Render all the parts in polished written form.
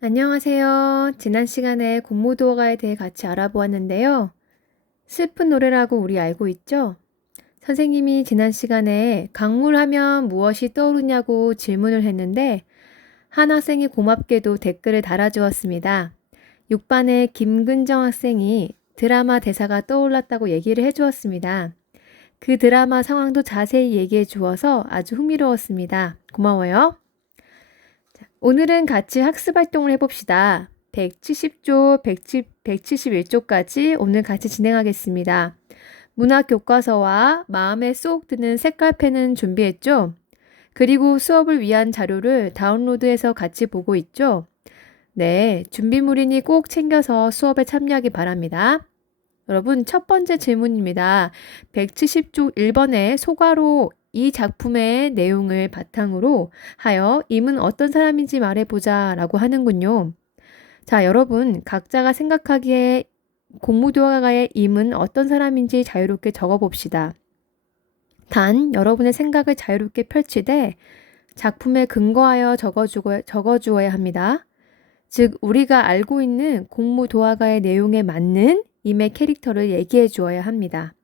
안녕하세요. 지난 시간에 공무도어가에 대해 같이 알아보았는데요. 슬픈 노래라고 우리 알고 있죠? 선생님이 지난 시간에 강물하면 무엇이 떠오르냐고 질문을 했는데 한 학생이 고맙게도 댓글을 달아주었습니다. 6반의 김근정 학생이 드라마 대사가 떠올랐다고 얘기를 해주었습니다. 그 드라마 상황도 자세히 얘기해 주어서 아주 흥미로웠습니다. 고마워요. 오늘은 같이 학습 활동을 해봅시다. 170조, 171조까지 오늘 같이 진행하겠습니다. 문학 교과서와 마음에 쏙 드는 색깔펜은 준비했죠? 그리고 수업을 위한 자료를 다운로드해서 같이 보고 있죠? 네, 준비물이니 꼭 챙겨서 수업에 참여하기 바랍니다. 여러분, 첫 번째 질문입니다. 170조 1번의 소가로 이 작품의 내용을 바탕으로 하여 임은 어떤 사람인지 말해보자 라고 하는군요. 자, 여러분, 각자가 생각하기에 공무도화가의 임은 어떤 사람인지 자유롭게 적어봅시다. 단, 여러분의 생각을 자유롭게 펼치되 작품에 근거하여 적어주어야 합니다. 즉, 우리가 알고 있는 공무도화가의 내용에 맞는 임의 캐릭터를 얘기해 주어야 합니다.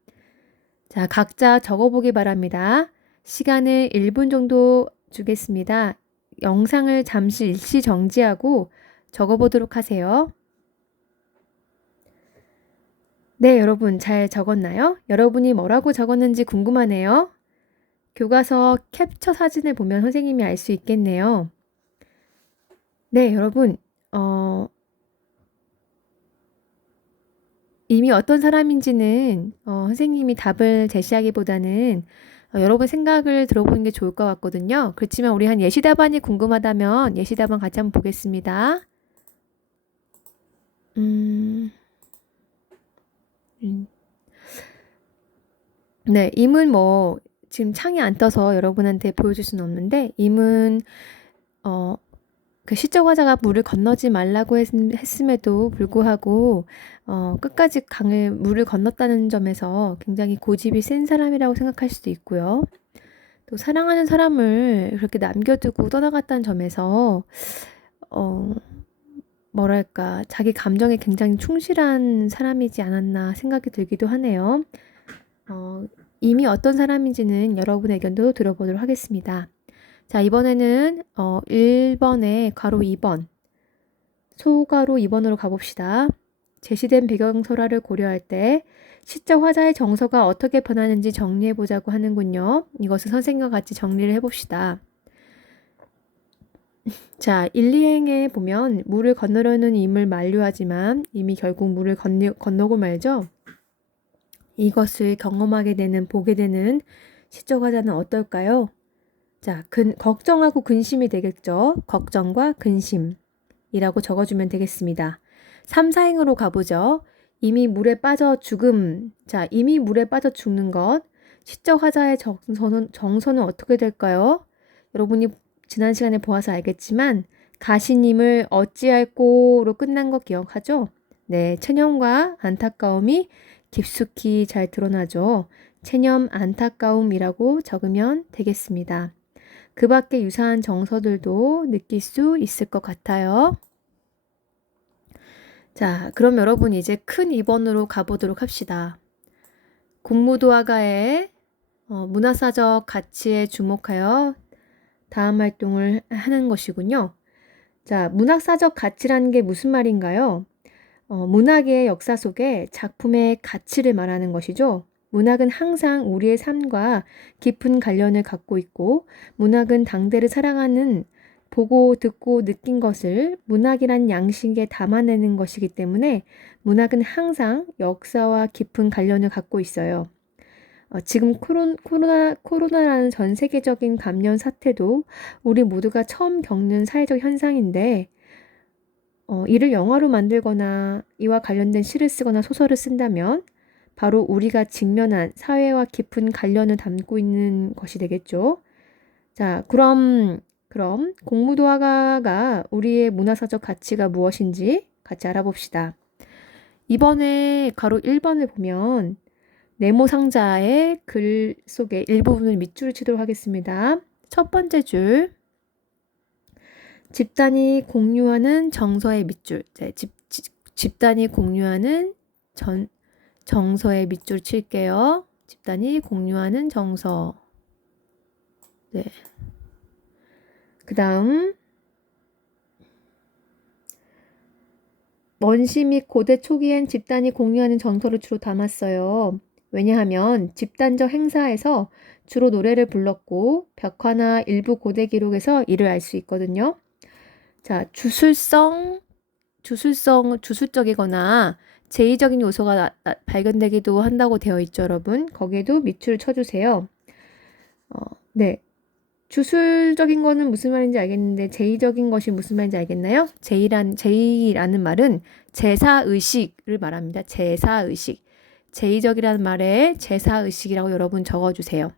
자, 각자 적어보기 바랍니다. 시간을 1분 정도 주겠습니다. 영상을 잠시 일시 정지하고 적어보도록 하세요. 네, 여러분 잘 적었나요? 여러분이 뭐라고 적었는지 궁금하네요. 교과서 캡처 사진을 보면 선생님이 알 수 있겠네요. 네, 여러분, 이미 어떤 사람인지는 선생님이 답을 제시하기보다는 여러분 생각을 들어보는 게 좋을 것 같거든요. 그렇지만 우리 한 예시답안이 궁금하다면 예시답안 같이 한번 보겠습니다. 네, 임은 뭐 지금 창이 안 떠서 여러분한테 보여줄 수는 없는데 임은 그 시적 화자가 물을 건너지 말라고 했음에도 불구하고 끝까지 물을 건넜다는 점에서 굉장히 고집이 센 사람이라고 생각할 수도 있고요. 또 사랑하는 사람을 그렇게 남겨두고 떠나갔다는 점에서 뭐랄까 자기 감정에 굉장히 충실한 사람이지 않았나 생각이 들기도 하네요. 이미 어떤 사람인지는 여러분의 의견도 들어보도록 하겠습니다. 자, 이번에는 1번에 가로 2번, 소가로 2번으로 가봅시다. 제시된 배경설화를 고려할 때 시적 화자의 정서가 어떻게 변하는지 정리해보자고 하는군요. 이것을 선생님과 같이 정리를 해봅시다. 자, 1, 2행에 보면 물을 건너려는 임을 만류하지만 이미 결국 물을 건너고 말죠. 이것을 경험하게 되는, 보게 되는 시적 화자는 어떨까요? 자, 걱정하고 근심이 되겠죠. 걱정과 근심이라고 적어주면 되겠습니다. 3, 4행으로 가보죠. 이미 물에 빠져 죽음. 자, 이미 물에 빠져 죽는 것. 시적 화자의 정서는 어떻게 될까요? 여러분이 지난 시간에 보아서 알겠지만 가시님을 어찌할꼬로 끝난 거 기억하죠? 네, 체념과 안타까움이 깊숙이 잘 드러나죠. 체념, 안타까움이라고 적으면 되겠습니다. 그 밖에 유사한 정서들도 느낄 수 있을 것 같아요. 자, 그럼 여러분 이제 큰 2번으로 가보도록 합시다. 공무도화가의 문화사적 가치에 주목하여 다음 활동을 하는 것이군요. 자, 문학사적 가치라는 게 무슨 말인가요? 문학의 역사 속에 작품의 가치를 말하는 것이죠. 문학은 항상 우리의 삶과 깊은 관련을 갖고 있고, 문학은 당대를 사랑하는 보고 듣고 느낀 것을 문학이란 양식에 담아내는 것이기 때문에 문학은 항상 역사와 깊은 관련을 갖고 있어요. 지금 코로나라는 전 세계적인 감염 사태도 우리 모두가 처음 겪는 사회적 현상인데, 이를 영화로 만들거나 이와 관련된 시를 쓰거나 소설을 쓴다면 바로 우리가 직면한 사회와 깊은 관련을 담고 있는 것이 되겠죠. 자, 그럼 공무도화가가 우리의 문화사적 가치가 무엇인지 같이 알아봅시다. 이번에 가로 1번을 보면 네모 상자의 글 속에 일부분을 밑줄을 치도록 하겠습니다. 첫 번째 줄. 집단이 공유하는 정서의 밑줄. 네, 집단이 공유하는 정서의 밑줄 칠게요. 집단이 공유하는 정서. 네. 그 다음 원시 및 고대 초기엔 집단이 공유하는 정서를 주로 담았어요. 왜냐하면 집단적 행사에서 주로 노래를 불렀고 벽화나 일부 고대 기록에서 이를 알 수 있거든요. 자, 주술적이거나 제의적인 요소가 발견되기도 한다고 되어 있죠, 여러분. 거기에도 밑줄을 쳐주세요. 네. 주술적인 거는 무슨 말인지 알겠는데 제의적인 것이 무슨 말인지 알겠나요? 제의라는 말은 제사의식을 말합니다. 제사의식. 제의적이라는 말에 제사의식이라고 여러분 적어주세요.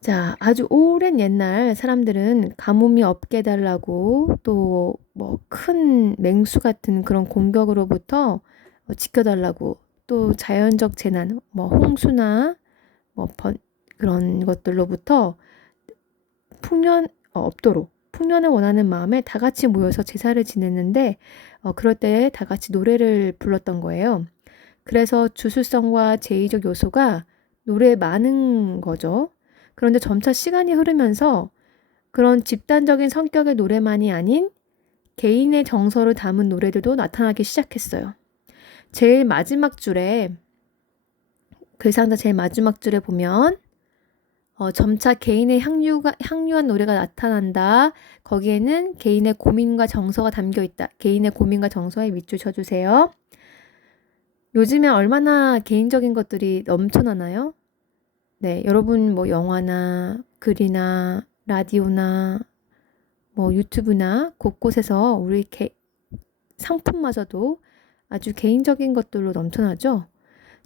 자, 아주 오랜 옛날 사람들은 가뭄이 없게 해달라고 또 뭐 큰 맹수 같은 그런 공격으로부터 지켜달라고 또 자연적 재난, 뭐 홍수나 뭐 그런 것들로부터 없도록 풍년을 원하는 마음에 다 같이 모여서 제사를 지냈는데 그럴 때 다 같이 노래를 불렀던 거예요. 그래서 주술성과 제의적 요소가 노래에 많은 거죠. 그런데 점차 시간이 흐르면서 그런 집단적인 성격의 노래만이 아닌 개인의 정서를 담은 노래들도 나타나기 시작했어요. 제일 마지막 줄에 글상자 제일 마지막 줄에 보면 점차 개인의 향유한 노래가 나타난다. 거기에는 개인의 고민과 정서가 담겨 있다. 개인의 고민과 정서에 밑줄 쳐주세요. 요즘에 얼마나 개인적인 것들이 넘쳐나나요? 네, 여러분 뭐 영화나 글이나 라디오나 뭐 유튜브나 곳곳에서 우리 상품마저도 아주 개인적인 것들로 넘쳐나죠.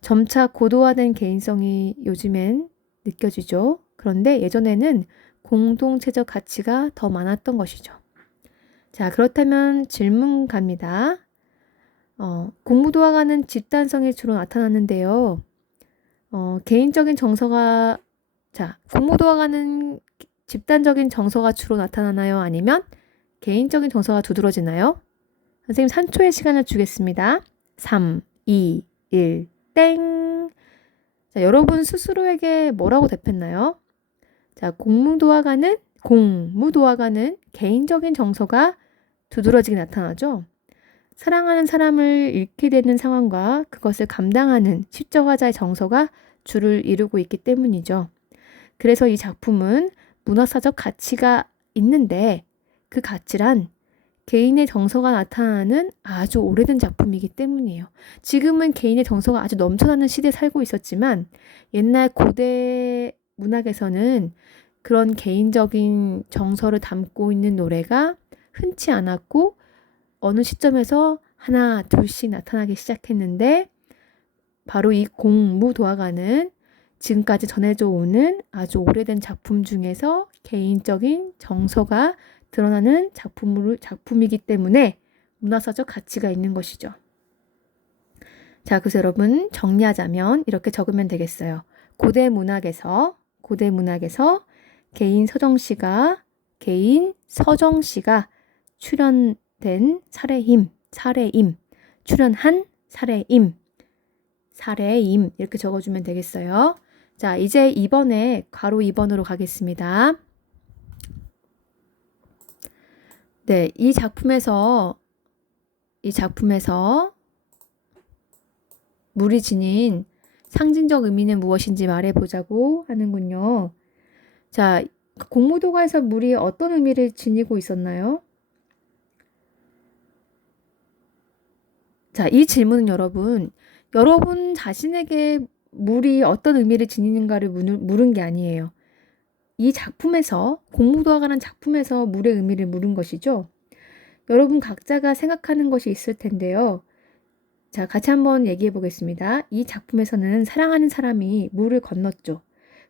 점차 고도화된 개인성이 요즘엔 느껴지죠. 그런데 예전에는 공동체적 가치가 더 많았던 것이죠. 자, 그렇다면 질문 갑니다. 공무도화가는 집단성이 주로 나타나는데요. 개인적인 정서가 공무도화가는 집단적인 정서가 주로 나타나나요? 아니면 개인적인 정서가 두드러지나요? 선생님 3초의 시간을 주겠습니다. 3, 2, 1, 땡! 자, 여러분 스스로에게 뭐라고 대표했나요? 자, 공무도화가는 개인적인 정서가 두드러지게 나타나죠. 사랑하는 사람을 잃게 되는 상황과 그것을 감당하는 십저가자의 정서가 주를 이루고 있기 때문이죠. 그래서 이 작품은 문화사적 가치가 있는데 그 가치란 개인의 정서가 나타나는 아주 오래된 작품이기 때문이에요. 지금은 개인의 정서가 아주 넘쳐나는 시대에 살고 있었지만 옛날 고대 문학에서는 그런 개인적인 정서를 담고 있는 노래가 흔치 않았고 어느 시점에서 하나 둘씩 나타나기 시작했는데 바로 이 공무도화가는 지금까지 전해져 오는 아주 오래된 작품 중에서 개인적인 정서가 드러나는 작품이기 때문에 문화사적 가치가 있는 것이죠. 자, 그래서 여러분 정리하자면 이렇게 적으면 되겠어요. 고대 문학에서 개인 서정시가 출연한 사례임 이렇게 적어주면 되겠어요. 자, 이제 2번에 괄호 2번으로 가겠습니다. 네, 이 작품에서 물이 지닌 상징적 의미는 무엇인지 말해보자고 하는군요. 자, 공무도가에서 물이 어떤 의미를 지니고 있었나요? 자, 이 질문은 여러분 자신에게 물이 어떤 의미를 지니는가를 물은 게 아니에요. 이 작품에서 공무도화가라는 작품에서 물의 의미를 물은 것이죠. 여러분 각자가 생각하는 것이 있을 텐데요. 자, 같이 한번 얘기해 보겠습니다. 이 작품에서는 사랑하는 사람이 물을 건넜죠.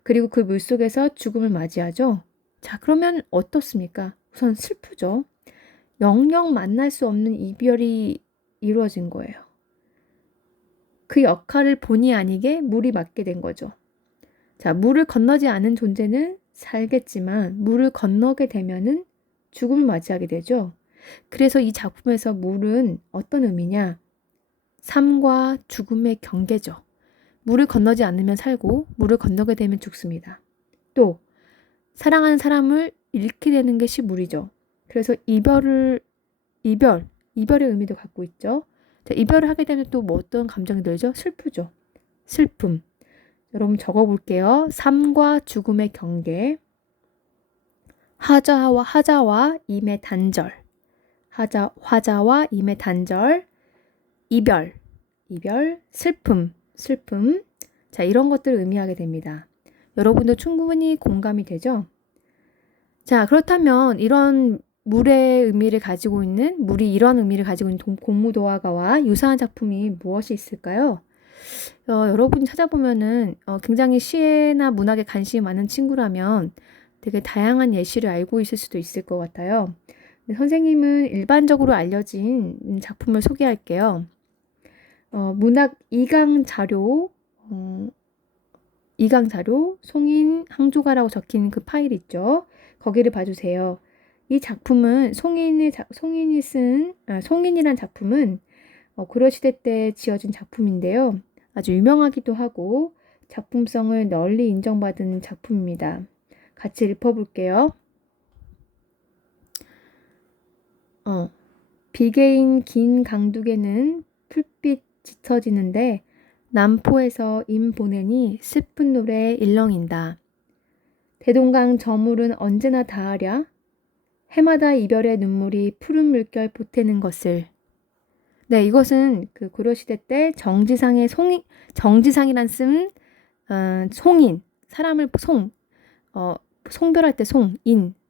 그리고 그 물속에서 죽음을 맞이하죠. 자, 그러면 어떻습니까? 우선 슬프죠. 영영 만날 수 없는 이별이 이루어진 거예요. 그 역할을 본의 아니게 물이 맡게 된 거죠. 자, 물을 건너지 않은 존재는 살겠지만 물을 건너게 되면은 죽음을 맞이하게 되죠. 그래서 이 작품에서 물은 어떤 의미냐? 삶과 죽음의 경계죠. 물을 건너지 않으면 살고 물을 건너게 되면 죽습니다. 또 사랑하는 사람을 잃게 되는 것이 물이죠. 그래서 이별의 의미도 갖고 있죠. 자, 이별을 하게 되면 또 뭐 어떤 감정이 들죠? 슬프죠. 슬픔. 여러분 적어볼게요. 삶과 죽음의 경계. 하자와 임의 단절. 화자와 임의 단절. 이별, 슬픔. 자, 이런 것들을 의미하게 됩니다. 여러분도 충분히 공감이 되죠? 자, 그렇다면 이런 물이 이런 의미를 가지고 있는 공무도화가와 유사한 작품이 무엇이 있을까요? 여러분이 찾아보면은 굉장히 시나 문학에 관심이 많은 친구라면 되게 다양한 예시를 알고 있을 수도 있을 것 같아요. 선생님은 일반적으로 알려진 작품을 소개할게요. 문학 2강 자료, 송인 항조가라고 적힌 그 파일 있죠. 거기를 봐주세요. 이 작품은 송인이란 작품은 고려시대 때 지어진 작품인데요. 아주 유명하기도 하고 작품성을 널리 인정받은 작품입니다. 같이 읽어볼게요. 비개인 긴 강둑에는 풀빛 짙어지는데 남포에서 임 보내니 슬픈 노래 일렁인다. 대동강 저물은 언제나 다하랴? 해마다 이별의 눈물이 푸른 물결 보태는 것을. 네, 이것은 그 고려시대 때 정지상이란 쓴 송인, 사람을 송별할 때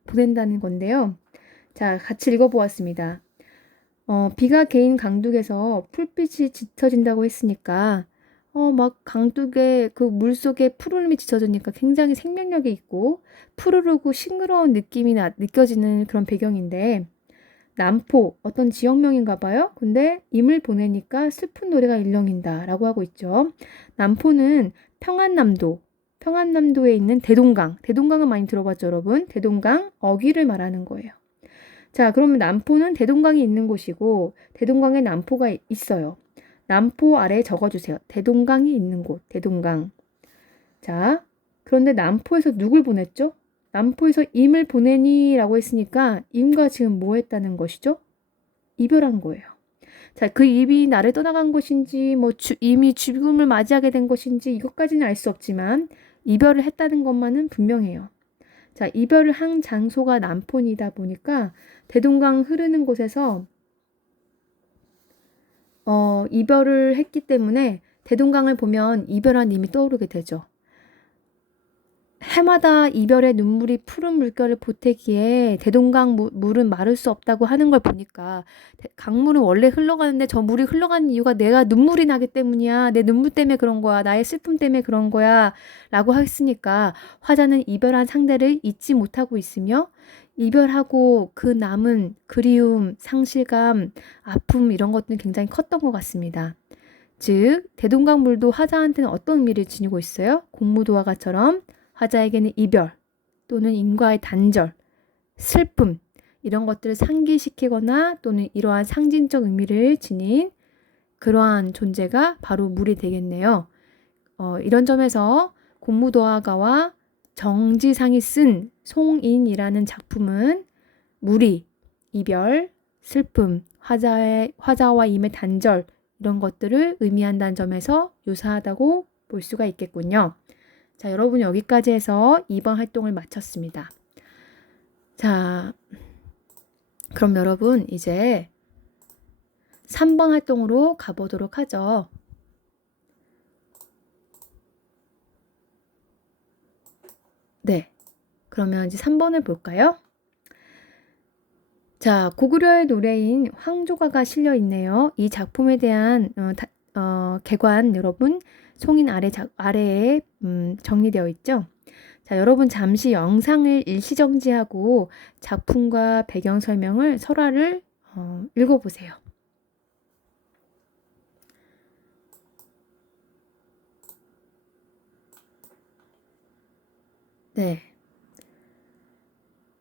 보낸다는 건데요. 자, 같이 읽어보았습니다. 비가 개인 강둑에서 풀빛이 짙어진다고 했으니까 막 강둑에 그 물속에 푸르름이 짙어지니까 굉장히 생명력이 있고 푸르르고 싱그러운 느낌이 느껴지는 그런 배경인데 남포 어떤 지역명인가 봐요. 근데 임을 보내니까 슬픈 노래가 일렁인다 라고 하고 있죠. 남포는 평안남도에 있는 대동강은 많이 들어봤죠, 여러분? 대동강 어귀를 말하는 거예요. 자, 그러면 남포는 대동강이 있는 곳이고 대동강에 남포가 있어요. 남포 아래에 적어주세요. 대동강이 있는 곳, 대동강. 자, 그런데 남포에서 누굴 보냈죠? 남포에서 임을 보내니 라고 했으니까 임과 지금 뭐 했다는 것이죠? 이별한 거예요. 자, 그 임이 나를 떠나간 것인지 이미 죽음을 맞이하게 된 것인지 이것까지는 알 수 없지만 이별을 했다는 것만은 분명해요. 자, 이별을 한 장소가 남포이다 보니까 대동강 흐르는 곳에서 이별을 했기 때문에 대동강을 보면 이별한 님이 떠오르게 되죠. 해마다 이별의 눈물이 푸른 물결을 보태기에 대동강 물은 마를 수 없다고 하는 걸 보니까 강물은 원래 흘러가는데 저 물이 흘러가는 이유가 내가 눈물이 나기 때문이야. 내 눈물 때문에 그런 거야. 나의 슬픔 때문에 그런 거야. 라고 했으니까 화자는 이별한 상대를 잊지 못하고 있으며 이별하고 그 남은 그리움, 상실감, 아픔 이런 것들은 굉장히 컸던 것 같습니다. 즉 대동강 물도 화자한테는 어떤 의미를 지니고 있어요? 공무도화가처럼 화자에게는 이별 또는 인과의 단절, 슬픔 이런 것들을 상기시키거나 또는 이러한 상징적 의미를 지닌 그러한 존재가 바로 물이 되겠네요. 이런 점에서 공무도화가와 정지상이 쓴 송인이라는 작품은 물이, 이별, 슬픔, 화자와 임의 단절 이런 것들을 의미한다는 점에서 유사하다고 볼 수가 있겠군요. 자, 여러분 여기까지 해서 2번 활동을 마쳤습니다. 자, 그럼 여러분 이제 3번 활동으로 가보도록 하죠. 네, 그러면 이제 3번을 볼까요? 자, 고구려의 노래인 황조가가 실려 있네요. 이 작품에 대한 개관 여러분 송인 아래에 정리되어 있죠. 자, 여러분 잠시 영상을 일시정지하고 작품과 배경 설명을 설화를 읽어보세요. 네.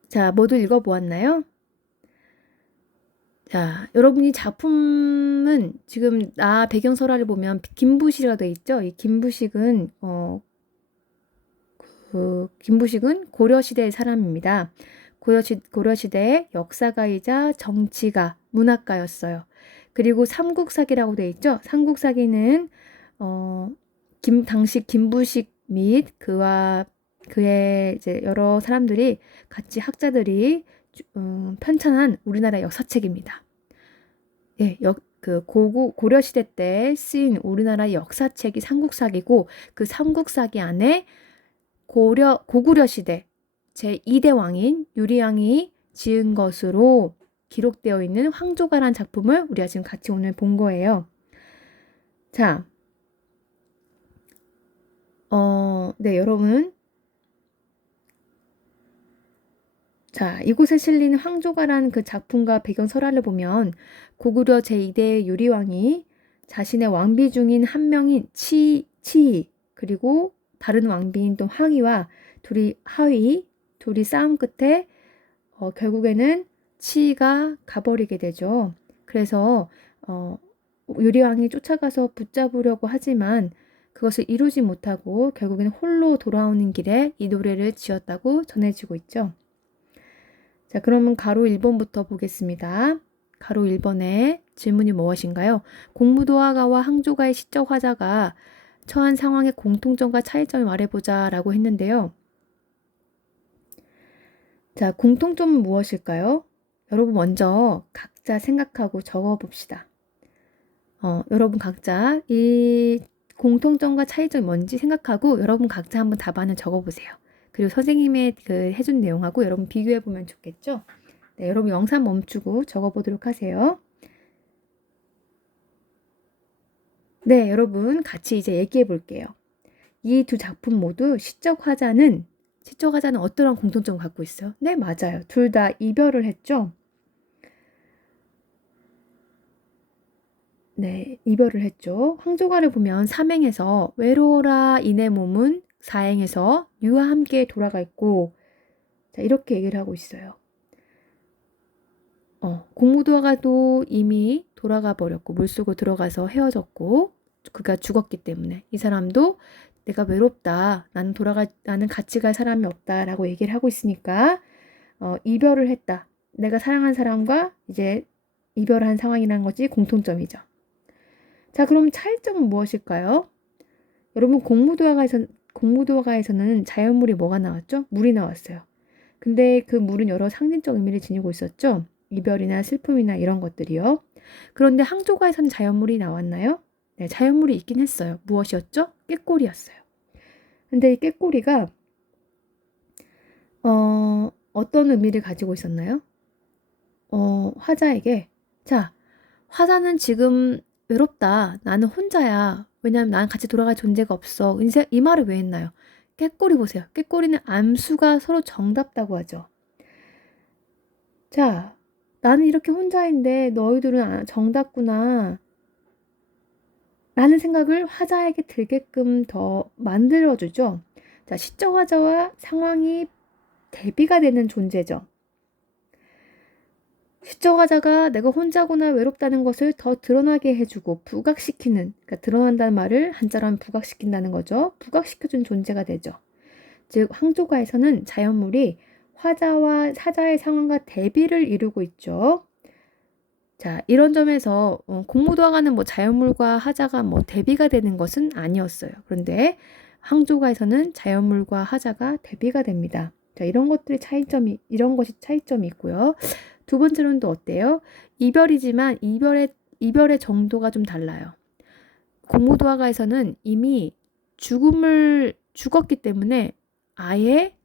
자, 모두 읽어보았나요? 자, 여러분이 작품은 지금 나 배경설화를 보면 김부식이라고 되어 있죠? 이 김부식은 김부식은 고려시대의 사람입니다. 고려시대의 역사가이자 정치가, 문학가였어요. 그리고 삼국사기라고 되어 있죠? 삼국사기는 당시 김부식 및 그의 이제 여러 사람들이 같이 학자들이 편찬한 우리나라 역사책입니다. 예, 고려시대 때 쓰인 우리나라 역사책이 삼국사기고 그 삼국사기 안에 고구려 시대 제2대 왕인 유리왕이 지은 것으로 기록되어 있는 황조가란 작품을 우리가 지금 같이 오늘 본 거예요. 자, 네, 여러분. 자, 이곳에 실린 황조가란 그 작품과 배경 설화를 보면 고구려 제2대 유리왕이 자신의 왕비 중인 한 명인 치희 그리고 다른 왕비인 또 하위와 둘이 싸움 끝에 결국에는 치희가 가버리게 되죠. 그래서 유리왕이 쫓아가서 붙잡으려고 하지만 그것을 이루지 못하고 결국에는 홀로 돌아오는 길에 이 노래를 지었다고 전해지고 있죠. 자, 그러면 가로 1번부터 보겠습니다. 가로 1번에 질문이 무엇인가요? 공무도화가와 항조가의 시적 화자가 처한 상황의 공통점과 차이점을 말해보자 라고 했는데요. 자, 공통점은 무엇일까요? 여러분 먼저 각자 생각하고 적어봅시다. 여러분 각자 이 공통점과 차이점이 뭔지 생각하고 여러분 각자 한번 답안을 적어보세요. 그리고 선생님의 그 해준 내용하고 여러분 비교해보면 좋겠죠? 네, 여러분 영상 멈추고 적어보도록 하세요. 네, 여러분 같이 이제 얘기해 볼게요. 이 두 작품 모두 시적 화자는 어떠한 공통점을 갖고 있어요? 네, 맞아요. 둘 다 이별을 했죠? 네, 이별을 했죠. 황조가를 보면 삼행에서 외로워라 이내 몸은 사행에서 유와 함께 돌아가 있고, 자, 이렇게 얘기를 하고 있어요. 공무도화가도 이미 돌아가 버렸고 물속으로 들어가서 헤어졌고 그가 죽었기 때문에 이 사람도 내가 외롭다. 나는 같이 갈 사람이 없다라고 얘기를 하고 있으니까 이별을 했다. 내가 사랑한 사람과 이제 이별한 상황이라는 것이 공통점이죠. 자, 그럼 차이점은 무엇일까요? 여러분 공무도화가에서는 자연물이 뭐가 나왔죠? 물이 나왔어요. 근데 그 물은 여러 상징적 의미를 지니고 있었죠. 이별이나 슬픔이나 이런 것들이요. 그런데 항조가에서는 자연물이 나왔나요? 네, 자연물이 있긴 했어요. 무엇이었죠? 꾀꼬리였어요. 근데 이 꾀꼬리가 어떤 의미를 가지고 있었나요? 화자에게 자, 화자는 지금 외롭다. 나는 혼자야. 왜냐하면 나는 같이 돌아갈 존재가 없어. 이 말을 왜 했나요? 꾀꼬리 보세요. 꾀꼬리는 암수가 서로 정답다고 하죠. 자, 나는 이렇게 혼자인데 너희들은 정답구나. 라는 생각을 화자에게 들게끔 더 만들어주죠. 자, 시적 화자와 상황이 대비가 되는 존재죠. 시적 화자가 내가 혼자구나 외롭다는 것을 더 드러나게 해주고 부각시키는, 그러니까 드러난다는 말을 한자로 하면 부각시킨다는 거죠. 부각시켜준 존재가 되죠. 즉 황조가에서는 자연물이 화자와 사자의 상황과 대비를 이루고 있죠. 자, 이런 점에서 공무도화가는 뭐 자연물과 하자가 뭐 대비가 되는 것은 아니었어요. 그런데 항조가에서는 자연물과 하자가 대비가 됩니다. 자, 이런 것이 차이점이 있고요. 두 번째로는 또 어때요? 이별이지만 이별의 정도가 좀 달라요. 공무도화가에서는 이미 죽었기 때문에 아예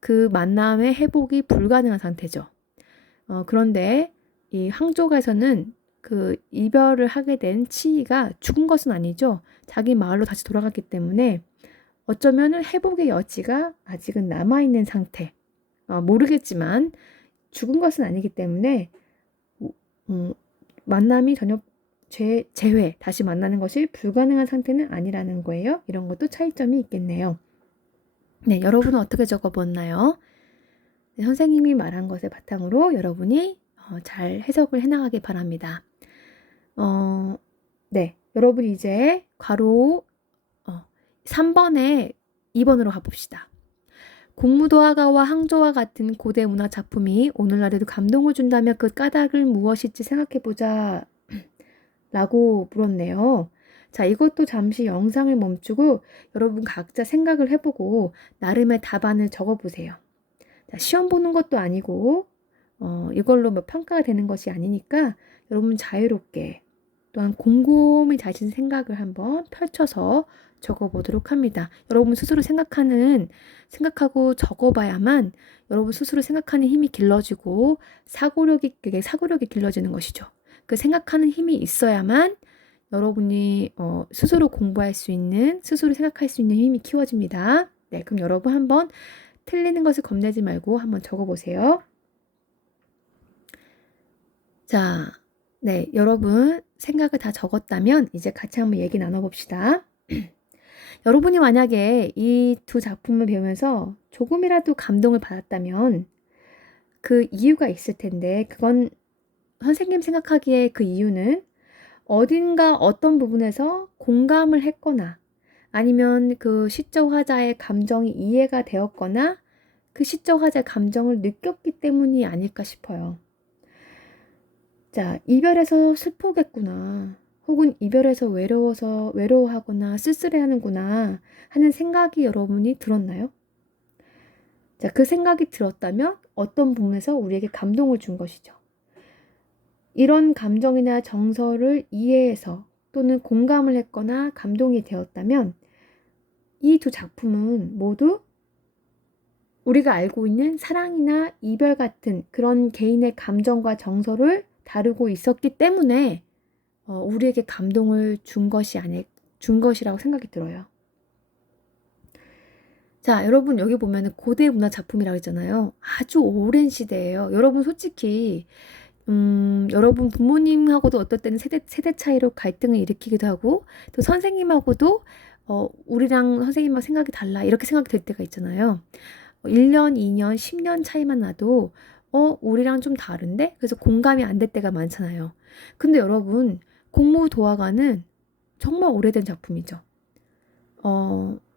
그 만남의 회복이 불가능한 상태죠. 그런데 이 항조가에서는 그 이별을 하게 된 치희가 죽은 것은 아니죠. 자기 마을로 다시 돌아갔기 때문에 어쩌면은 회복의 여지가 아직은 남아있는 상태. 모르겠지만 죽은 것은 아니기 때문에 만남이 전혀 다시 만나는 것이 불가능한 상태는 아니라는 거예요. 이런 것도 차이점이 있겠네요. 네, 여러분은 어떻게 적어봤나요? 네, 선생님이 말한 것을 바탕으로 여러분이 잘 해석을 해나가길 바랍니다. 네, 여러분 이제 괄호 3번에 2번으로 가봅시다. 공무도화가와 항저와 같은 고대 문화 작품이 오늘날에도 감동을 준다면 그 까닭을 무엇일지 생각해보자 라고 물었네요. 자, 이것도 잠시 영상을 멈추고 여러분 각자 생각을 해보고 나름의 답안을 적어보세요. 자, 시험 보는 것도 아니고 이걸로 뭐 평가가 되는 것이 아니니까 여러분 자유롭게 또한 곰곰이 자신 생각을 한번 펼쳐서 적어보도록 합니다. 여러분 스스로 생각하고 적어봐야만 여러분 스스로 생각하는 힘이 길러지고 사고력이 길러지는 것이죠. 그 생각하는 힘이 있어야만 여러분이 스스로 공부할 수 있는, 스스로 생각할 수 있는 힘이 키워집니다. 네, 그럼 여러분 한번 틀리는 것을 겁내지 말고 한번 적어보세요. 자, 네, 여러분 생각을 다 적었다면 이제 같이 한번 얘기 나눠봅시다. 여러분이 만약에 이 두 작품을 배우면서 조금이라도 감동을 받았다면 그 이유가 있을 텐데 그건 선생님 생각하기에 그 이유는 어딘가 어떤 부분에서 공감을 했거나 아니면 그 시적 화자의 감정이 이해가 되었거나 그 시적 화자의 감정을 느꼈기 때문이 아닐까 싶어요. 자, 이별해서 슬프겠구나. 혹은 이별해서 외로워하거나 쓸쓸해하는구나 하는 생각이 여러분이 들었나요? 자, 그 생각이 들었다면 어떤 부분에서 우리에게 감동을 준 것이죠. 이런 감정이나 정서를 이해해서 또는 공감을 했거나 감동이 되었다면 이 두 작품은 모두 우리가 알고 있는 사랑이나 이별 같은 그런 개인의 감정과 정서를 다루고 있었기 때문에 우리에게 감동을 준 것이라고 생각이 들어요. 자, 여러분 여기 보면은 고대 문화 작품이라고 했잖아요. 아주 오랜 시대예요. 여러분 솔직히 여러분 부모님하고도 어떨 때는 세대 차이로 갈등을 일으키기도 하고 또 선생님하고도 우리랑 선생님하고 생각이 달라 이렇게 생각이 될 때가 있잖아요. 1년, 2년, 10년 차이만 나도 우리랑 좀 다른데? 그래서 공감이 안 될 때가 많잖아요. 근데 여러분 공무도화가는 정말 오래된 작품이죠.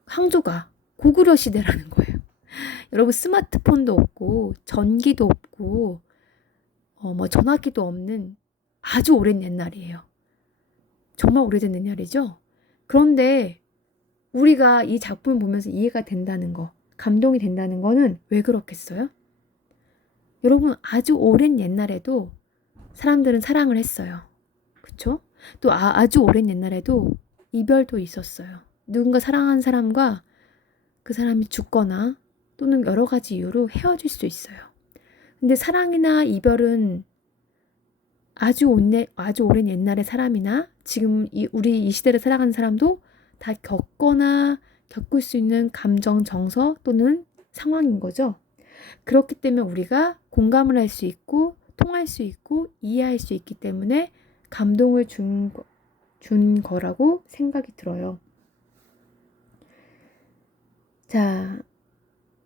항저가 고구려 시대라는 거예요. 여러분 스마트폰도 없고 전기도 없고 뭐 전화기도 없는 아주 오랜 옛날이에요. 정말 오래된 옛날이죠. 그런데 우리가 이 작품을 보면서 이해가 된다는 거, 감동이 된다는 거는 왜 그렇겠어요? 여러분 아주 오랜 옛날에도 사람들은 사랑을 했어요. 그쵸? 또 아주 오랜 옛날에도 이별도 있었어요. 누군가 사랑하는 사람과 그 사람이 죽거나 또는 여러 가지 이유로 헤어질 수 있어요. 근데 사랑이나 이별은 아주 오랜 옛날의 사람이나 지금 우리 이 시대를 살아가는 사람도 다 겪거나 겪을 수 있는 감정, 정서 또는 상황인 거죠. 그렇기 때문에 우리가 공감을 할 수 있고 통할 수 있고 이해할 수 있기 때문에 감동을 준 거라고 생각이 들어요. 자,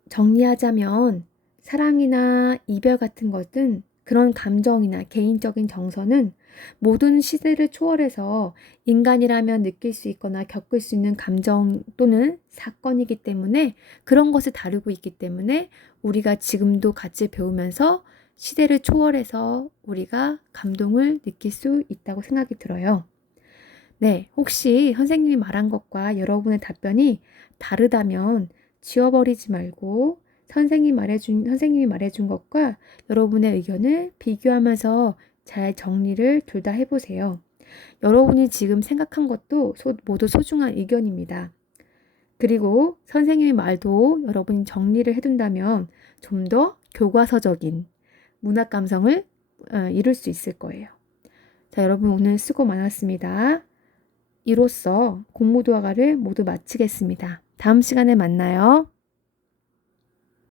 정리하자면 사랑이나 이별 같은 것은 그런 감정이나 개인적인 정서는 모든 시대를 초월해서 인간이라면 느낄 수 있거나 겪을 수 있는 감정 또는 사건이기 때문에 그런 것을 다루고 있기 때문에 우리가 지금도 같이 배우면서 시대를 초월해서 우리가 감동을 느낄 수 있다고 생각이 들어요. 네, 혹시 선생님이 말한 것과 여러분의 답변이 다르다면 지워버리지 말고 선생님이 말해준 것과 여러분의 의견을 비교하면서 잘 정리를 둘 다 해보세요. 여러분이 지금 생각한 것도 모두 소중한 의견입니다. 그리고 선생님의 말도 여러분이 정리를 해둔다면 좀 더 교과서적인 문학 감성을 이룰 수 있을 거예요. 자, 여러분 오늘 수고 많았습니다. 이로써 공무도화가를 모두 마치겠습니다. 다음 시간에 만나요.